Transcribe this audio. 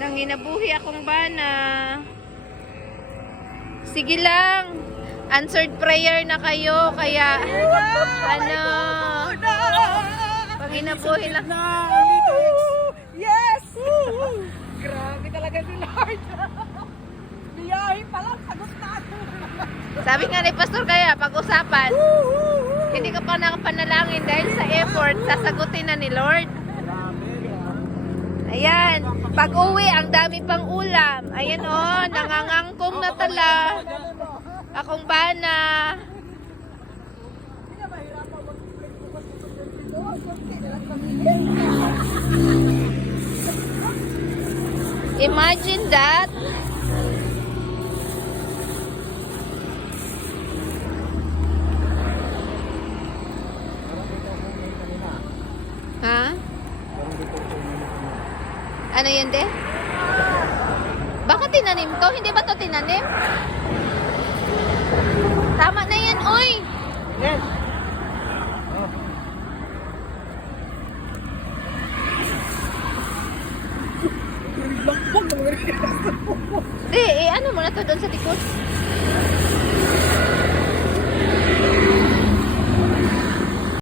Nanginabuhi akong bana. Sige lang. Answered prayer na kayo. Kaya, ano, panginabuhi lang. Yes! Grabe talaga si Lord. Biyahe pa lang, sagot na. Sabi nga ni Pastor kaya, pag-usapan, hindi ka pa nakapanalangin dahil sa effort, sasagutin na ni Lord. Ayan, pag-uwi, ang dami pang ulam. Ayan o, nangangangkong na tala. Akong bana. Imagine that. Ha? Ano yun, de? Baka tinanim to? Hindi ba to tinanim? Tama na yan, oy! Yes! Di, ano mo na to doon sa tikos?